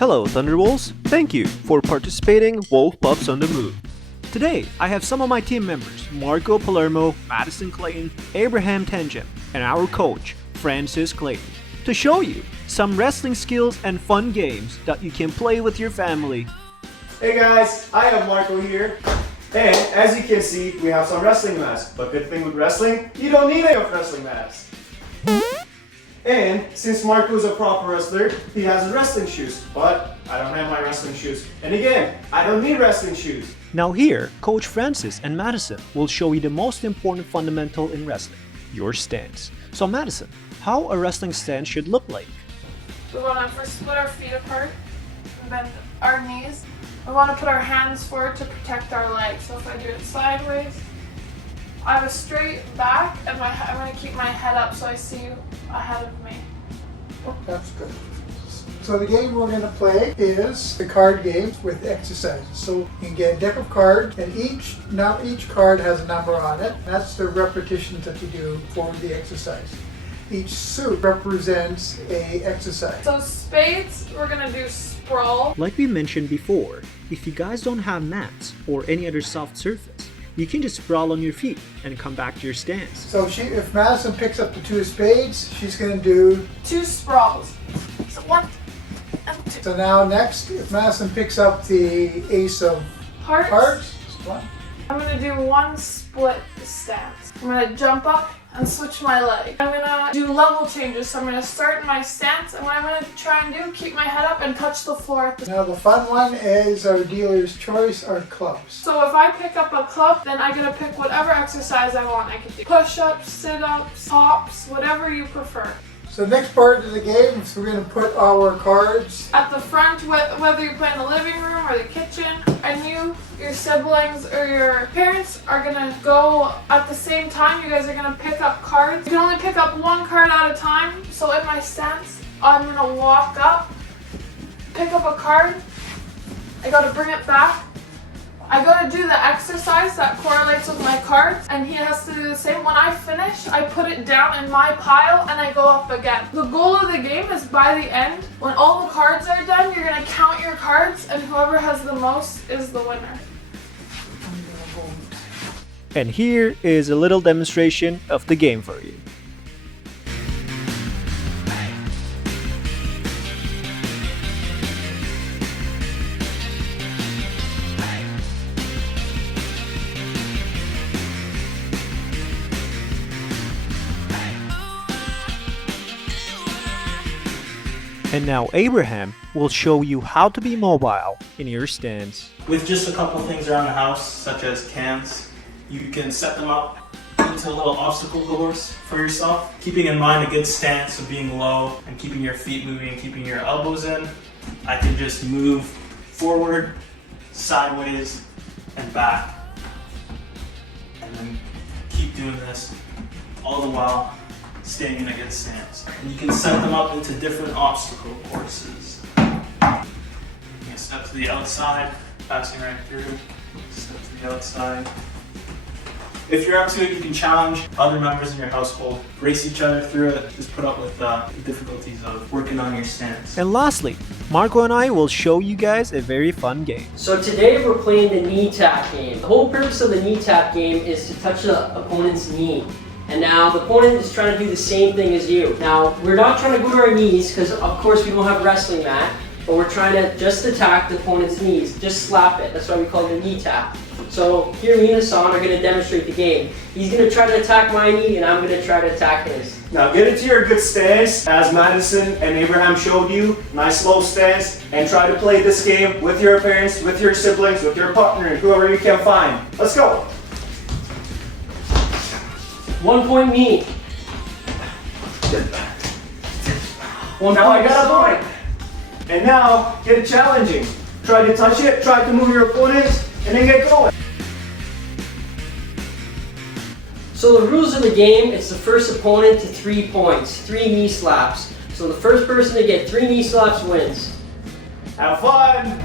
Hello Thunderbolts, thank you for participating Wolf Pups on the Move. Today, I have some of my team members, Marco Palermo, Madison Clayton, Abraham Tangent, and our coach, Francis Clayton, to show you some wrestling skills and fun games that you can play with your family. Hey guys, I have Marco here, and as you can see, we have some wrestling masks. But good thing with wrestling, you don't need any wrestling masks. And since Marco is a proper wrestler, he has his wrestling shoes, but I don't have my wrestling shoes. And again, I don't need wrestling shoes. Now here, Coach Francis and Madison will show you the most important fundamental in wrestling, your stance. So Madison, how a wrestling stance should look like? We want to first split our feet apart and bend our knees. We want to put our hands forward to protect our legs. So if I do it sideways, I have a straight back and I'm going to keep my head up so I see you ahead of me. Oh, that's good. So the game we're going to play is the card game with exercises. So you can get a deck of cards, and each card has a number on it. That's the repetitions that you do for the exercise. Each suit represents a exercise. So spades, we're going to do sprawl. Like we mentioned before, if you guys don't have mats or any other soft surface, you can just sprawl on your feet and come back to your stance. So if Madison picks up the two of spades, she's going to do two sprawls. So 1 and 2. So now next, if Madison picks up the ace of hearts, I'm going to do one split stance. I'm going to jump up and switch my leg. I'm going to do level changes. So I'm going to start in my stance, and what I'm going to try and do, keep my head up and touch the floor at the Now the fun one is our dealer's choice, our clubs. So if I pick up a club, then I get to pick whatever exercise I want. I can do push-ups, sit-ups, hops, whatever you prefer. So the next part of the game is we're going to put our cards At the front, whether you play in the living room or the kitchen, and you, your siblings, or your parents are going to go at the same time. You guys are going to pick up cards. You can only pick up one card at a time. So in my stance, I'm going to walk up, pick up a card. I got to bring it back. I got to do the exercise that correlates with my cards, and he has to do the same. When I finish, I put it down in my pile and I go up again. The goal of the game is by the end, when all the cards are done, you're going to count your cards, and whoever has the most is the winner. And here is a little demonstration of the game for you. And now Abraham will show you how to be mobile in your stance. With just a couple things around the house, such as cans, you can set them up into little obstacle course for yourself, keeping in mind a good stance of being low and keeping your feet moving and keeping your elbows in. I can just move forward, sideways, and back, and then keep doing this all the while staying in a good stance. And you can set them up into different obstacle courses. You can step to the outside, passing right through, step to the outside. If you're up to it, you can challenge other members in your household, race each other through it, just put up with the difficulties of working on your stance. And lastly, Marco and I will show you guys a very fun game. So today we're playing the knee tap game. The whole purpose of the knee tap game is to touch the opponent's knee. And now the opponent is trying to do the same thing as you. Now, we're not trying to go to our knees because of course we don't have a wrestling mat, but we're trying to just attack the opponent's knees. Just slap it. That's why we call it the knee tap. So here me and Hassan are going to demonstrate the game. He's going to try to attack my knee and I'm going to try to attack his. Now get into your good stance, as Madison and Abraham showed you. Nice low stance, and try to play this game with your parents, with your siblings, with your partner, whoever you can find. Let's go. 1 point me. 1 Now I point got a Hassan. point. And now, get it challenging. Try to touch it, try to move your opponent, and then get going. So the rules of the game, it's the first opponent to 3 points, 3 knee slaps. So the first person to get 3 knee slaps wins. Have fun.